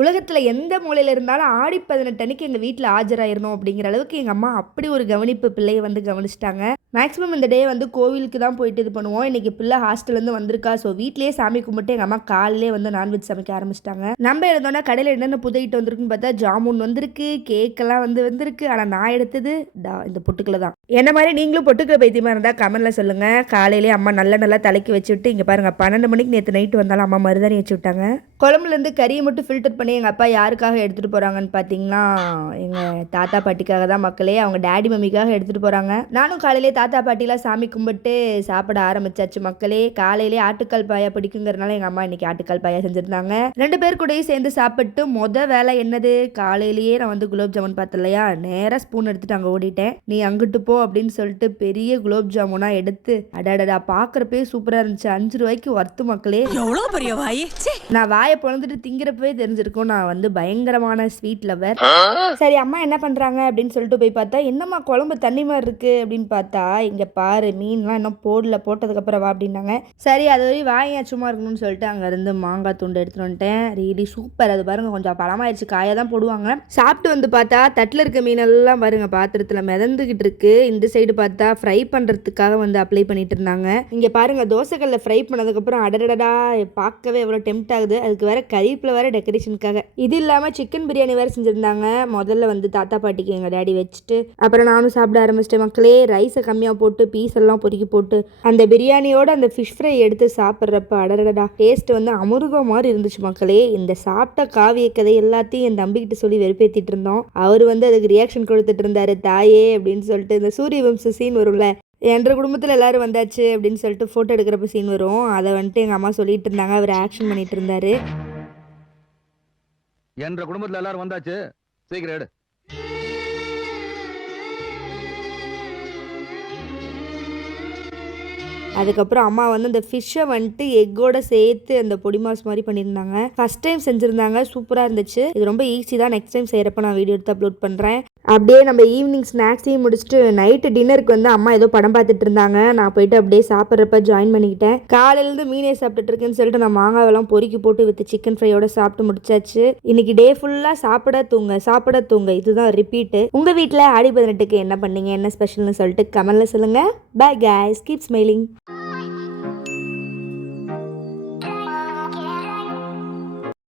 உலகத்தில் எந்த மூலையில் இருந்தாலும் ஆடி 18 அன்னைக்கு எங்கள் வீட்டில் ஆஜராயிரணும் அப்படிங்கிற அளவுக்கு எங்கள் அம்மா அப்படி ஒரு கவனிப்பு பிள்ளையை வந்து கவனிச்சிட்டாங்க. மேக்ஸிமம் இந்த டே வந்து கோவிலுக்கு தான் போயிட்டு இது பண்ணுவோம். இன்றைக்கி பிள்ளை ஹாஸ்டல்லேருந்து வந்திருக்கா. ஸோ வீட்லேயே சாமி கும்பிட்டு எங்கள் அம்மா காலையிலே வந்து நான்வெஜ் சமைக்க ஆரம்பிச்சிட்டாங்க. நம்ம எழுந்தோன்னா கடையில் என்னென்ன புதையிட்டு வந்திருக்குன்னு பார்த்தா ஜாமுன் வந்திருக்கு, கேக்கெல்லாம் வந்திருக்கு. ஆனால் நான் எடுத்தது இந்த பொட்டுக்களை தான். என்ன மாதிரி நீங்களும் பொட்டுக்களை பைத்தியமாக இருந்தால் கமெண்ட்டில் சொல்லுங்கள். காலையிலே அம்மா நல்லா தலைக்கு வச்சு விட்டு இங்கே பாருங்கள் 12 மணிக்கு நேற்று நைட்டு வந்தாலும் அம்மா மருதாணி வச்சு விட்டாங்க. குழம்புலேருந்து கறியை மட்டும் ஃபில்டர் பண்ணி எங்கள் அப்பா யாருக்காக எடுத்துகிட்டு போகிறாங்கன்னு பார்த்தீங்கன்னா எங்கள் தாத்தா பாட்டிக்காக தான் மக்களே. அவங்க டேடி மம்மிக்காக எடுத்துகிட்டு போகிறாங்க. நானும் காலையிலே தாத்தா பாட்டிலாம் சாமி கும்பிட்டு சாப்பிட ஆரம்பிச்சாச்சு மக்களே. காலையிலே ஆட்டுக்கால் பாயா பிடிக்குங்கிறதுனால எங்கள் அம்மா இன்னைக்கு ஆட்டுக்கால் பாயா செஞ்சுருந்தாங்க. 2 பேர் கூடயும் சேர்ந்து சாப்பிட்டு வேலை என்னது, காலையிலேயே நான் வந்து குலோப் ஜாமுன் பார்த்தேன் இல்லையா, நேராக ஸ்பூன் எடுத்துட்டு அங்கே ஓடிட்டேன். நீ அங்கிட்டு போ அப்படின்னு சொல்லிட்டு பெரிய குலோப் ஜாமுனா எடுத்து அடாடா பார்க்குறப்பே சூப்பராக இருந்துச்சு. 5 ரூபாய்க்கு ஒர்த்து மக்களே. நான் வாயை பொழந்துட்டு திங்கிறப்பவே தெரிஞ்சிருக்கும் நான் வந்து பயங்கரமான ஸ்வீட் லவர். சரி அம்மா என்ன பண்றாங்க அப்படின்னு சொல்லிட்டு போய் பார்த்தா என்னம்மா குழம்பு தண்ணி மாதிரி இருக்கு அப்படின்னு பார்த்தா இங்க பாரு மீன்லாம் இன்னும் போட்டதுக்கு அப்புறம் வா அப்படின்னாங்க. சரி அது வரை வாயா சும்மா இருக்கணும்னு சொல்லிட்டு அங்க இருந்து மாங்காய் துண்டு எடுத்துட்டு வந்துட்டேன். Really super. அது பாருங்க கொஞ்சம் பழமாயிடுச்சு, காயை தான் போடுவாங்க. சாப்பிட்டு வந்து பார்த்தா தட்டில் இருக்க மீனெல்லாம் பாருங்க பாத்திரத்தில் மிதந்துகிட்டு இருக்கு. இந்த சைடு பார்த்தா ஃப்ரை பண்றதுக்காக வந்து அப்ளை பண்ணிட்டு இருந்தாங்க. இங்க பாருங்க தோசைக்கல்ல ஃப்ரை பண்ணதுக்கப்புறம் அடடடா பார்க்கவே எவ்வளோ டெம்ட் ஆகுது. அதுக்கு வேற கறிப்பில் வேற டெக்கரேஷனுக்காக. இது இல்லாமல் சிக்கன் பிரியாணி வேறு செஞ்சுருந்தாங்க. முதல்ல வந்து தாத்தா பாட்டிக்கு எங்கள் டேடி வச்சுட்டு அப்புறம் நானும் சாப்பிட ஆரம்பிச்சிட்டேன் மக்களே. ரைஸை கம்மியாக போட்டு பீஸ் எல்லாம் பொறுக்கி போட்டு அந்த பிரியாணியோட அந்த ஃபிஷ் ஃப்ரை எடுத்து சாப்பிட்றப்ப அடடடா டேஸ்ட் வந்து அமிர்தம் மாதிரி இருந்துச்சு மக்களே. இந்த சாப்பிட்ட காவிய கதை எல்லாத்தையும் என் தம்பிக்கிட்ட சொல்லி வெறுப்பேற்றிட்டு இருந்தோம். அவர் வந்து அதுக்கு ரியாக்ஷன் கொடுத்துட்டு இருந்தாரு, தாயே அப்படின்னு சொல்லிட்டு. இந்த சூரிய வம்ச சீன் வரும்ல, என்ற குடும்பத்தில் எல்லாரும் வந்தாச்சு அப்படின்னு சொல்லிட்டு ஃபோட்டோ எடுக்கிறப்ப சீன் வரும். அதை வந்துட்டு எங்கள் அம்மா சொல்லிட்டு இருந்தாங்க, அவர் ஆக்ஷன் பண்ணிட்டு இருந்தாரு. என்ற குடும்பத்தில் எல்லாரும் வந்தாச்சு, சீக்கிரம் எடு. அதுக்கப்புறம் அம்மா வந்து அந்த ஃபிஷ்ஷை வந்துட்டு எக்கோட சேர்த்து அந்த பொடி மாஸ் மாதிரி பண்ணியிருந்தாங்க. ஃபர்ஸ்ட் டைம் செஞ்சுருந்தாங்க, சூப்பராக இருந்துச்சு. இது ரொம்ப ஈஸி தான். நெக்ஸ்ட் டைம் செய்கிறப்ப நான் வீடியோ எடுத்து அப்லோட் பண்ணுறேன். அப்படியே நம்ம ஈவினிங் ஸ்நாக்ஸையும் முடிச்சுட்டு நைட்டு டின்னருக்கு வந்து அம்மா ஏதோ படம் பார்த்துட்டு இருந்தாங்க. நான் போயிட்டு அப்படியே சாப்பிட்றப்ப ஜாயின் பண்ணிக்கிட்டேன். காலையிலேருந்து மீனே சாப்பிட்டுட்டு இருக்குன்னு சொல்லிட்டு நான் மாங்காவெல்லாம் பொறுக்கி போட்டு வித் சிக்கன் ஃப்ரையோட சாப்பிட்டு முடிச்சாச்சு. இன்னைக்கு டே ஃபுல்லாக சாப்பிட தூங்க இதுதான் ரிப்பீட்டு. உங்கள் வீட்டில் ஆடி 18க்கு என்ன பண்ணீங்க, என்ன ஸ்பெஷல்னு சொல்லிட்டு கமெண்ட்ல சொல்லுங்கள். Bye guys, keep smiling.